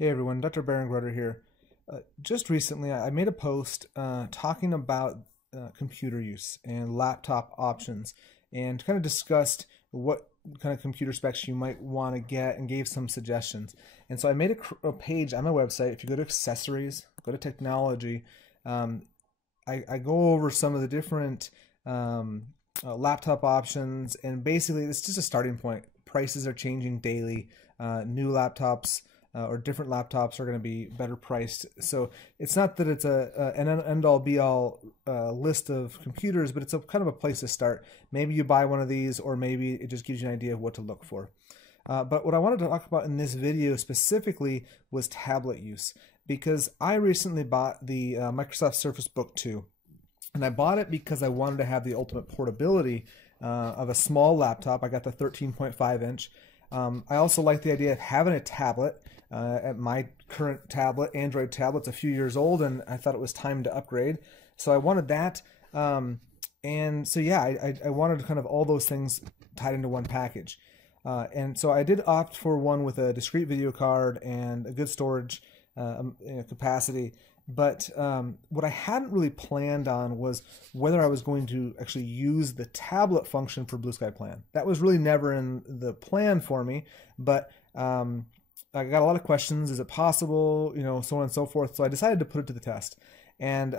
Hey everyone, Dr. Baron here. Just recently, I made a post talking about computer use and laptop options, and kind of discussed what kind of computer specs you might want to get and gave some suggestions. And so I made a page on my website. If you go to accessories, go to technology, um, I go over some of the different laptop options, and basically it's just a starting point. Prices are changing daily. New laptops or different laptops are going to be better priced. So it's not that it's an end-all be-all list of computers, but it's a kind of a place to start. Maybe you buy one of these, or maybe it just gives you an idea of what to look for. But what I wanted to talk about in this video specifically was tablet use, because I recently bought the Microsoft Surface Book 2. And I bought it because I wanted to have the ultimate portability of a small laptop. I got the 13.5 inch. I also like the idea of having a tablet. At my current tablet, Android tablet's a few years old, and I thought it was time to upgrade. So I wanted that. And so yeah, I wanted kind of all those things tied into one package. And so I did opt for one with a discrete video card and a good storage capacity. But what I hadn't really planned on was whether I was going to actually use the tablet function for BlueSkyPlan. That was really never in the plan for me, but I got a lot of questions. Is it possible? You know, so on and so forth. So I decided to put it to the test. And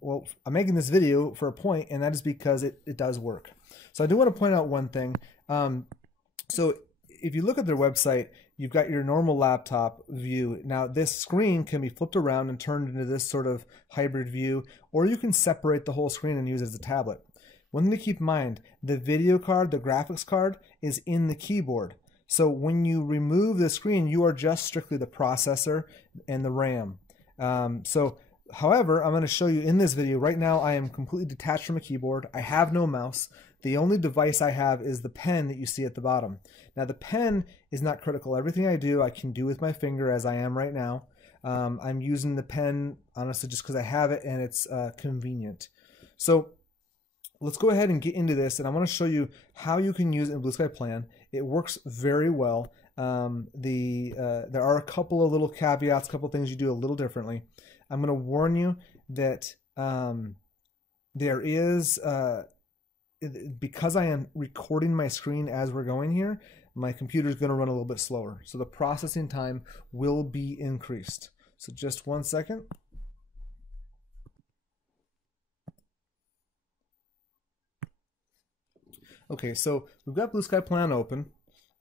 well, I'm making this video for a point, and that is because it does work. So I do want to point out one thing. So if you look at their website, you've got your normal laptop view. Now this screen can be flipped around and turned into this sort of hybrid view, or you can separate the whole screen and use it as a tablet. One thing to keep in mind, the video card, the graphics card, is in the keyboard. So when you remove the screen, you are just strictly the processor and the RAM. However, I'm going to show you in this video, right now I am completely detached from a keyboard. I have no mouse. The only device I have is the pen that you see at the bottom. Now the pen is not critical. Everything I do, I can do with my finger, as I am right now. I'm using the pen, honestly, just because I have it and it's convenient. So let's go ahead and get into this, and I want to show you how you can use it in BlueSkyPlan. It works very well. There are a couple of little caveats, a couple of things you do a little differently. I'm going to warn you that there is, because I am recording my screen as we're going here, my computer is going to run a little bit slower. So the processing time will be increased. So just 1 second. Okay, so we've got BlueSkyPlan open.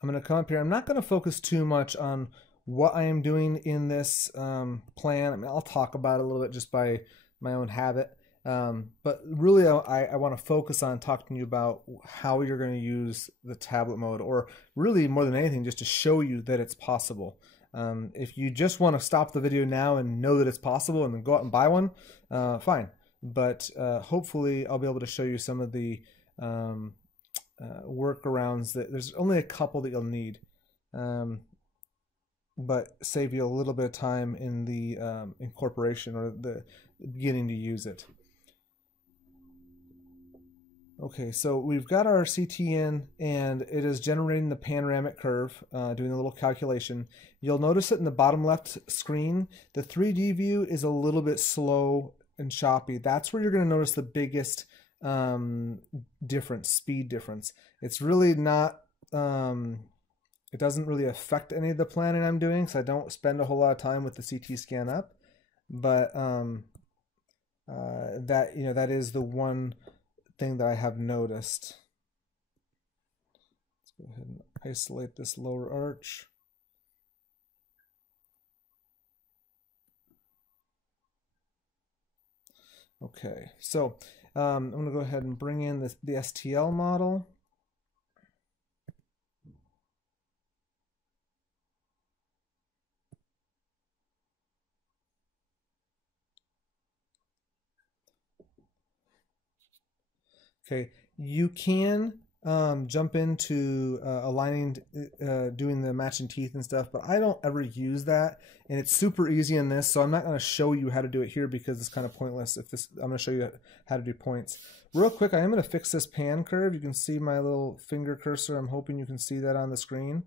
I'm going to come up here. I'm not going to focus too much on what I am doing in this plan. I mean, I'll talk about it a little bit just by my own habit. But really, I want to focus on talking to you about how you're going to use the tablet mode, or really more than anything, just to show you that it's possible. If you just want to stop the video now and know that it's possible and then go out and buy one, fine. But hopefully I'll be able to show you some of the workarounds. That there's only a couple that you'll need, but save you a little bit of time in the incorporation or the beginning to use it. Okay, so we've got our CT in, and it is generating the panoramic curve, doing a little calculation. You'll notice that in the bottom left screen, the 3D view is a little bit slow and choppy. That's where you're going to notice the biggest speed difference. It's really not, it doesn't really affect any of the planning I'm doing, so I don't spend a whole lot of time with the CT scan up. But that is the one thing that I have noticed. Let's go ahead and isolate this lower arch. Okay, so I'm going to go ahead and bring in the STL model. Okay, you can jump into aligning, doing the matching teeth and stuff, but I don't ever use that, and it's super easy in this, so I'm not going to show you how to do it here because it's kind of pointless. I'm going to show you how to do points. Real quick, I am going to fix this pan curve. You can see my little finger cursor. I'm hoping you can see that on the screen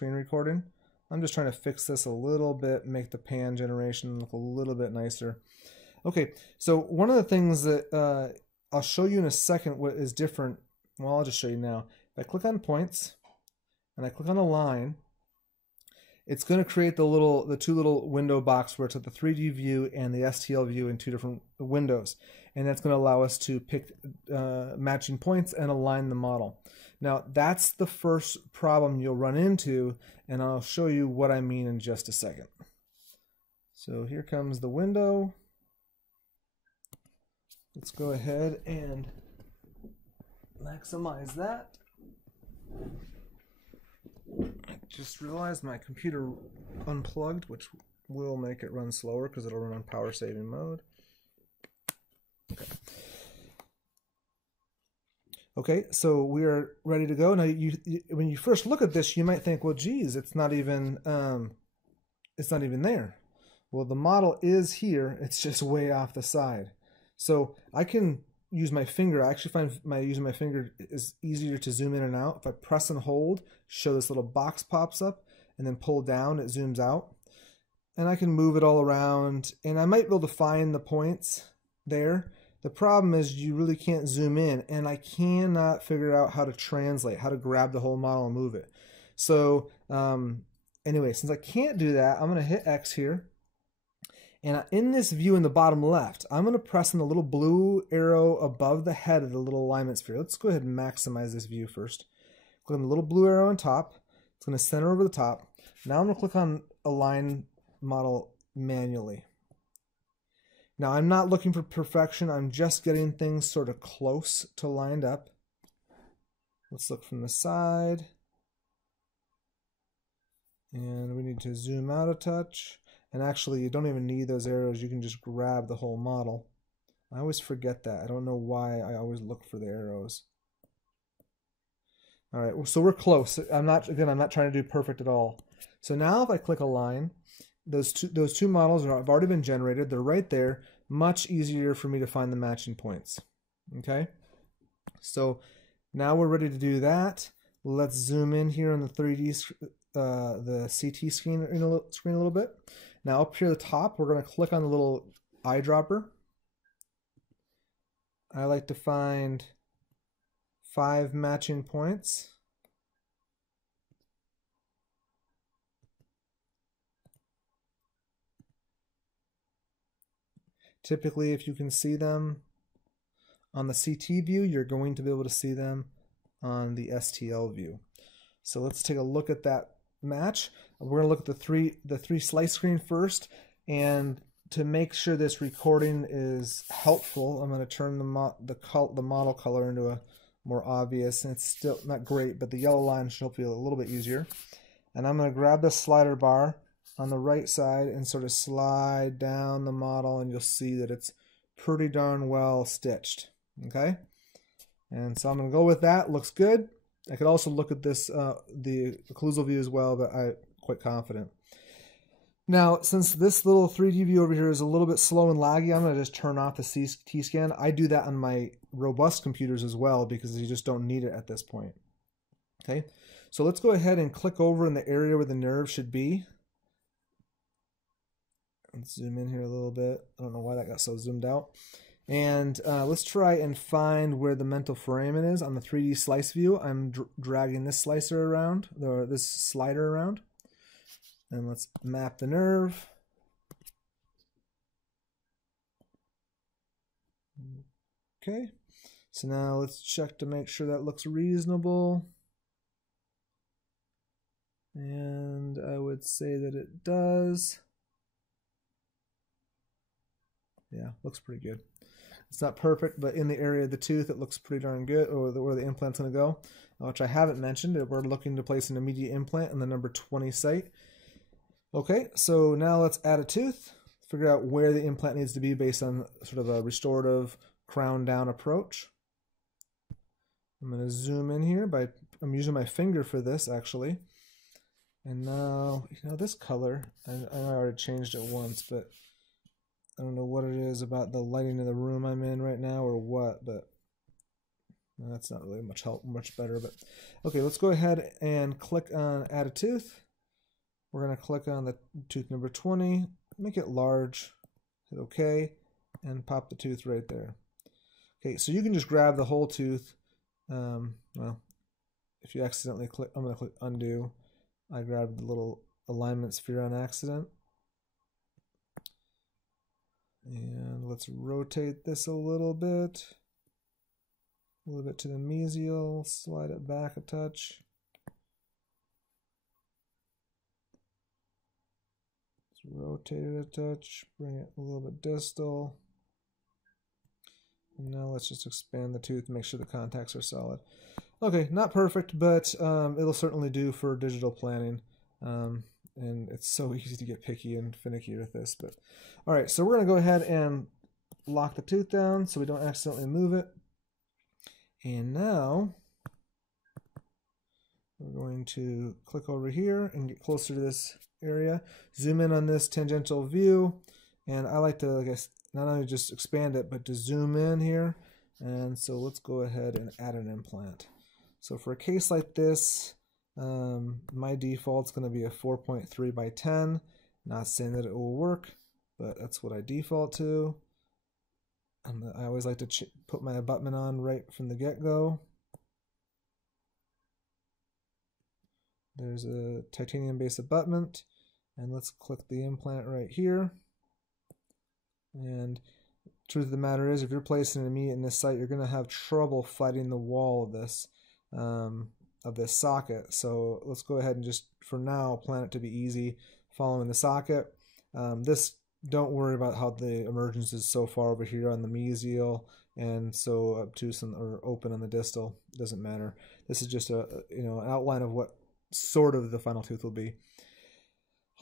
recording. I'm just trying to fix this a little bit, make the pan generation look a little bit nicer. Okay, so one of the things that I'll show you in a second what is different. Well, I'll just show you now. If I click on points and I click on a line, it's going to create the two little window box where it's at the 3D view and the STL view in two different windows. And that's going to allow us to pick matching points and align the model. Now, that's the first problem you'll run into, and I'll show you what I mean in just a second. So here comes the window. Let's go ahead and maximize that. I just realized my computer unplugged, which will make it run slower because it'll run on power saving mode. Okay, so we are ready to go. Now, when you first look at this, you might think, well, geez, it's not even there. Well, the model is here. It's just way off the side. So I can use my finger. I actually find using my finger is easier to zoom in and out. If I press and hold, show this little box pops up, and then pull down, it zooms out. And I can move it all around, and I might be able to find the points there. The problem is you really can't zoom in, and I cannot figure out how to translate, how to grab the whole model and move it. So anyway, since I can't do that, I'm going to hit X here. And in this view in the bottom left, I'm going to press on the little blue arrow above the head of the little alignment sphere. Let's go ahead and maximize this view first. Click on the little blue arrow on top. It's going to center over the top. Now I'm going to click on Align Model manually. Now I'm not looking for perfection. I'm just getting things sort of close to lined up. Let's look from the side. And we need to zoom out a touch. And actually, you don't even need those arrows. You can just grab the whole model. I always forget that. I don't know why I always look for the arrows. All right, so we're close. I'm not trying to do perfect at all. So now if I click Align, those two models have already been generated. They're right there. Much easier for me to find the matching points. Okay, so now we're ready to do that. Let's zoom in here on the 3D, the CT screen a little bit. Now up here at the top, we're going to click on the little eyedropper. I like to find 5 matching points. Typically, if you can see them on the CT view, you're going to be able to see them on the STL view. So let's take a look at that match. We're going to look at the three slice screen first, and to make sure this recording is helpful, I'm going to turn the model color into a more obvious, and it's still not great, but the yellow line should hopefully be a little bit easier. And I'm going to grab the slider bar on the right side and sort of slide down the model, and you'll see that it's pretty darn well stitched. Okay, and so I'm going to go with that. Looks good. I could also look at this the occlusal view as well, but I'm quite confident. Now, since this little 3D view over here is a little bit slow and laggy, I'm going to just turn off the CT scan. I do that on my robust computers as well because you just don't need it at this point. Okay, so let's go ahead and click over in the area where the nerve should be. Let's zoom in here a little bit. I don't know why that got so zoomed out. And let's try and find where the mental foramen is on the 3D slice view. I'm dragging this slicer around, or this slider around. And let's map the nerve. Okay, so now let's check to make sure that looks reasonable. And I would say that it does. Yeah, looks pretty good. It's not perfect, but in the area of the tooth, it looks pretty darn good, or where the implant's going to go, which I haven't mentioned. We're looking to place an immediate implant in the number 20 site. Okay, so now let's add a tooth, figure out where the implant needs to be based on sort of a restorative crown down approach. I'm going to zoom in here I'm using my finger for this actually. And now, this color, I already changed it once, but I don't know what it is about the lighting of the room I'm in right now or what, but that's not really much better. But okay, let's go ahead and click on Add a Tooth. we're going to click on the tooth number 20, make it large, hit OK, and pop the tooth right there. Okay, so you can just grab the whole tooth. Well, if you accidentally click, I'm going to click undo. I grabbed the little alignment sphere on accident. And let's rotate this a little bit to the mesial, slide it back a touch. Let's rotate it a touch, bring it a little bit distal. And now let's just expand the tooth and make sure the contacts are solid. Okay, not perfect, but it'll certainly do for digital planning. And it's so easy to get picky and finicky with this. But all right, so we're going to go ahead and lock the tooth down so we don't accidentally move it. And now we're going to click over here and get closer to this area. Zoom in on this tangential view. And I like to, I guess, not only just expand it, but to zoom in here. And so let's go ahead and add an implant. So for a case like this, my default's going to be a 4.3 by 10. Not saying that it will work, but that's what I default to. I always like to put my abutment on right from the get-go. There's a titanium base abutment, and let's click the implant right here. And truth of the matter is, if you're placing a meat in this site, you're going to have trouble fighting the wall of this socket. So let's go ahead and just, for now, plan it to be easy following the socket. Don't worry about how the emergence is so far over here on the mesial and so obtuse or open on the distal. Doesn't matter. This is just an outline of what sort of the final tooth will be.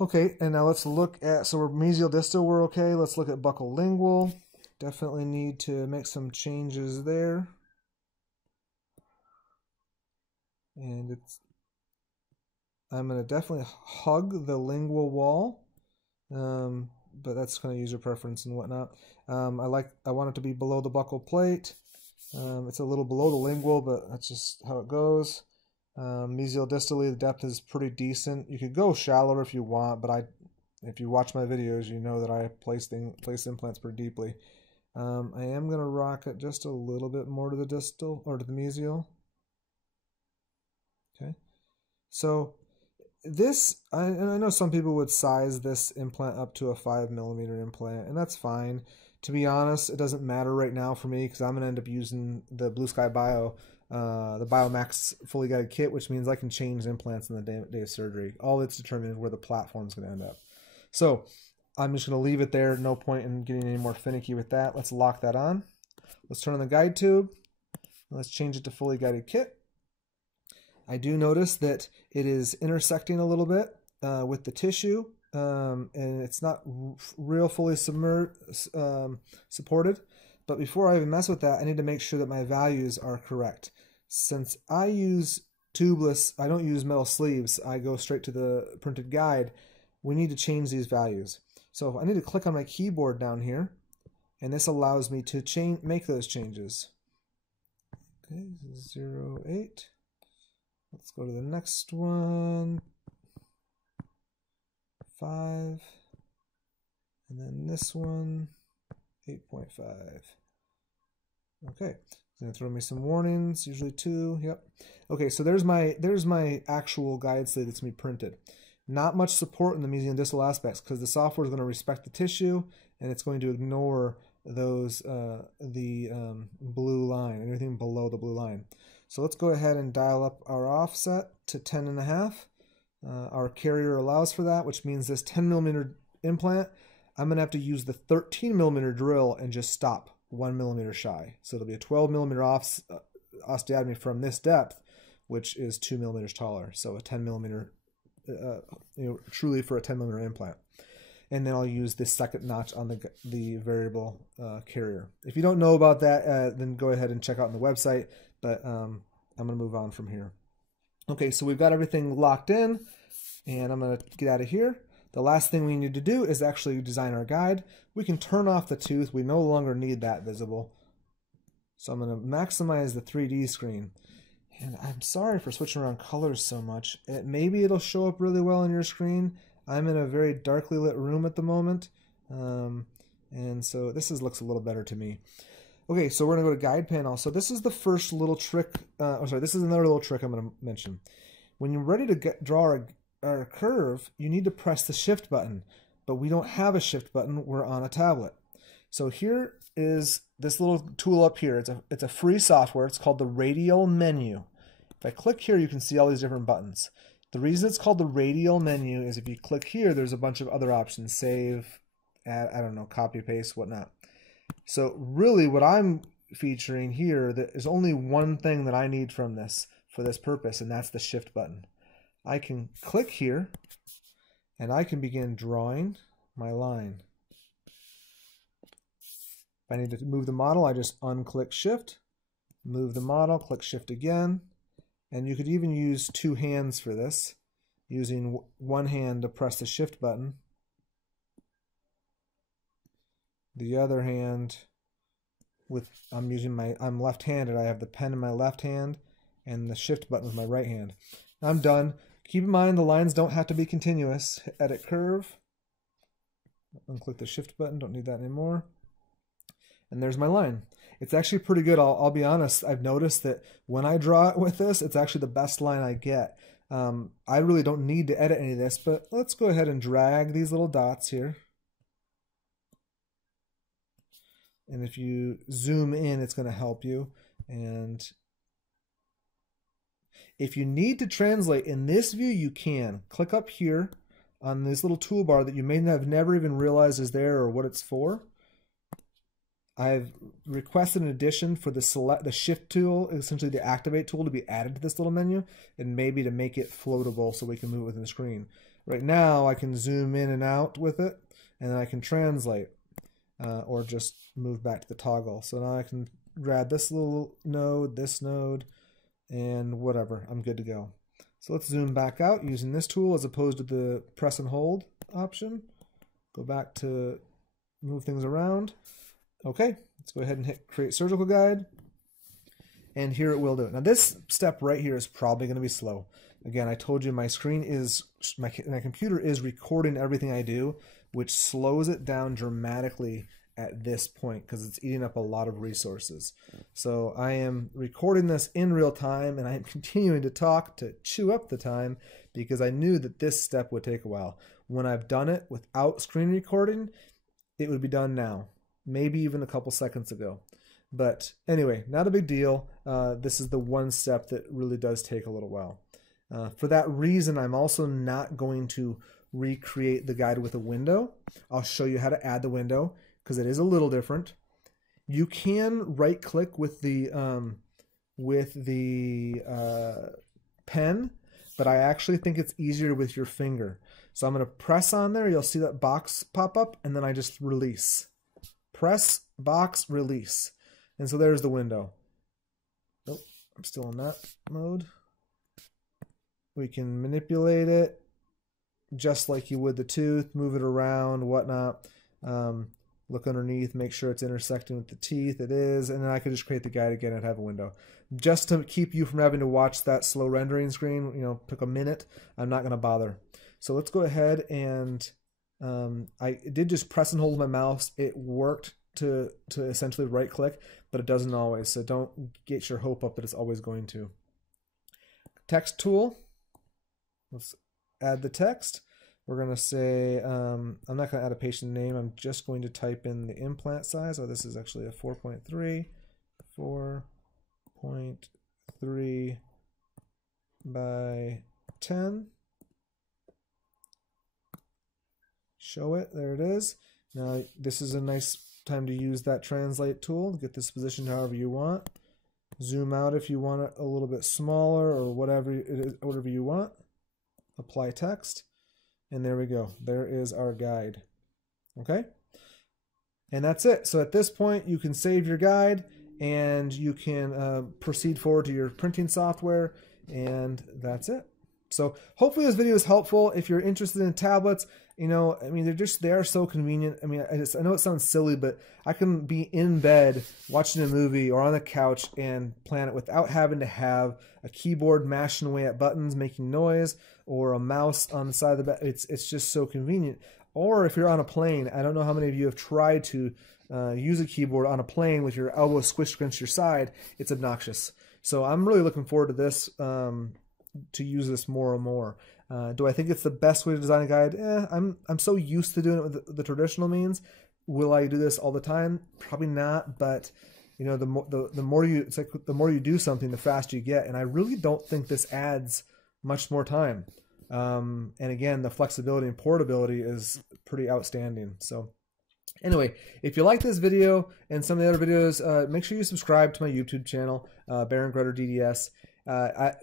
Okay, and now let's look at, so we're mesial distal, we're okay. Let's look at buccal lingual. Definitely need to make some changes there. And I'm going to definitely hug the lingual wall, but that's kind of user preference and whatnot. I want it to be below the buccal plate. It's a little below the lingual, but that's just how it goes. Mesial distally, the depth is pretty decent. You could go shallower if you want, but if you watch my videos, you know that I place implants pretty deeply. I am going to rock it just a little bit more to the distal or to the mesial. Okay, so this, I know some people would size this implant up to a 5mm implant, and that's fine. To be honest, it doesn't matter right now for me because I'm going to end up using the BlueSky Bio, the BioMax fully guided kit, which means I can change implants in the day of surgery. All it's determined is where the platform is going to end up. So I'm just going to leave it there. No point in getting any more finicky with that. Let's lock that on. Let's turn on the guide tube. Let's change it to fully guided kit. I do notice that it is intersecting a little bit with the tissue, and it's not real fully supported. But before I even mess with that, I need to make sure that my values are correct. Since I use tubeless, I don't use metal sleeves, I go straight to the printed guide, we need to change these values. So I need to click on my keyboard down here, and this allows me to make those changes. Okay, 0.8. Let's go to the next one, 5, and then this one, 8.5. Okay, it's gonna throw me some warnings, usually 2, yep. Okay, so there's my actual guide slate that's gonna be printed. Not much support in the mesial and distal aspects because the software is going to respect the tissue and it's going to ignore those blue line, anything below the blue line. So let's go ahead and dial up our offset to 10.5. Our carrier allows for that, which means this 10mm implant, I'm going to have to use the 13mm drill and just stop 1mm shy. So it'll be a 12mm osteotomy from this depth, which is 2mm taller. So a 10mm, truly for a 10mm implant. And then I'll use this second notch on the variable carrier. If you don't know about that, then go ahead and check out on the website. But I'm going to move on from here. Okay, so we've got everything locked in, and I'm going to get out of here. The last thing we need to do is actually design our guide. We can turn off the tooth. We no longer need that visible. So I'm going to maximize the 3D screen. And I'm sorry for switching around colors so much. Maybe it'll show up really well on your screen. I'm in a very darkly lit room at the moment, and so this looks a little better to me. Okay, so we're gonna go to guide panel. So this is the first little trick. This is another little trick I'm gonna mention. When you're ready to draw a curve, you need to press the shift button, but we don't have a shift button. We're on a tablet. So here is this little tool up here. It's a free software. It's called the radial menu. If I click here, you can see all these different buttons. The reason it's called the radial menu is if you click here, there's a bunch of other options: save, add, I don't know, copy, paste, whatnot. So really what I'm featuring here, there's only one thing that I need from this for this purpose, and that's the shift button. I can click here and I can begin drawing my line. If I need to move the model, I just unclick shift, move the model, click shift again. And you could even use two hands for this, using one hand to press the shift button, the other hand I'm left-handed, I have the pen in my left hand and the shift button with my right hand. I'm done. Keep in mind the lines don't have to be continuous. Edit curve, unclick the shift button, don't need that anymore. And there's my line. It's actually pretty good. I'll be honest, I've noticed that when I draw it with this, it's actually the best line I get. I really don't need to edit any of this, but let's go ahead and drag these little dots here. And if you zoom in, it's going to help you. And if you need to translate in this view, you can. Click up here on this little toolbar that you may have never even realized is there or what it's for. I've requested an addition for the shift tool, essentially the activate tool, to be added to this little menu, and maybe to make it floatable so we can move it within the screen. Right now I can zoom in and out with it, and then I can translate or just move back to the toggle. So now I can grab this little node, this node, and whatever. I'm good to go. So let's zoom back out using this tool as opposed to the press and hold option. Go back to move things around. Okay, let's go ahead and hit create surgical guide, and here it will do it. Now this step right here is probably going to be slow. Again, I told you my computer is recording everything I do, which slows it down dramatically at this point because it's eating up a lot of resources. So I am recording this in real time, and I am continuing to talk to chew up the time because I knew that this step would take a while. When I've done it without screen recording, it would be done now. Maybe even a couple seconds ago. But anyway, not a big deal. This is the one step that really does take a little while. For that reason, I'm also not going to recreate the guide with a window. I'll show you how to add the window because it is a little different. You can right click with the pen, but I actually think it's easier with your finger. So I'm going to press on there. You'll see that box pop up, and then I just release. Press, box, release. And so there's the window. Oh, I'm still in that mode. We can manipulate it just like you would the tooth, move it around, whatnot. Look underneath, make sure it's intersecting with the teeth. It is, and then I could just create the guide again and have a window. Just to keep you from having to watch that slow rendering screen, took a minute, I'm not going to bother. So let's go ahead and I did just press and hold my mouse. It worked to essentially right click, but it doesn't always. So don't get your hope up that it's always going to. Text tool. Let's add the text. We're going to say, I'm not going to add a patient name. I'm just going to type in the implant size. Oh, this is actually a 4.3. 4.3 by 10. Show it. There it is. Now this is a nice time to use that translate tool. Get this positioned however you want. Zoom out if you want it a little bit smaller or whatever it is, whatever you want. Apply text, and there we go. There is our guide. Okay, and that's it. So at this point, you can save your guide, and you can proceed forward to your printing software, and that's it. So hopefully this video is helpful. If you're interested in tablets, you know, I mean, they are so convenient. I mean, I know it sounds silly, but I can be in bed watching a movie or on the couch and plan it without having to have a keyboard mashing away at buttons, making noise, or a mouse on the side of the bed. It's just so convenient. Or if you're on a plane, I don't know how many of you have tried to use a keyboard on a plane with your elbow squished against your side. It's obnoxious. So I'm really looking forward to this, to use this more and more. Do I think it's the best way to design a guide? I'm so used to doing it with the traditional means. Will I do this all the time? Probably not. But you know, the more you do something, the faster you get. And I really don't think this adds much more time. And again, the flexibility and portability is pretty outstanding. So anyway, if you like this video and some of the other videos, make sure you subscribe to my YouTube channel, Baron Grutter DDS.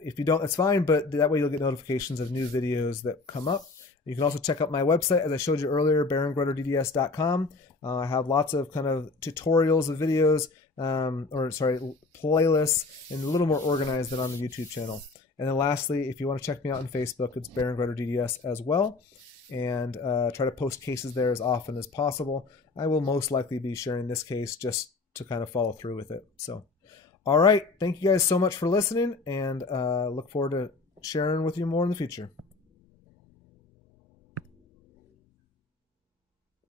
If you don't, it's fine, but that way you'll get notifications of new videos that come up. You can also check out my website, as I showed you earlier, barongrutterDDS.com. I have lots of kind of tutorials of videos, playlists, and a little more organized than on the YouTube channel. And then lastly, if you want to check me out on Facebook, it's Baron Grutter DDS as well. And try to post cases there as often as possible. I will most likely be sharing this case just to kind of follow through with it. So, all right. Thank you guys so much for listening, and look forward to sharing with you more in the future.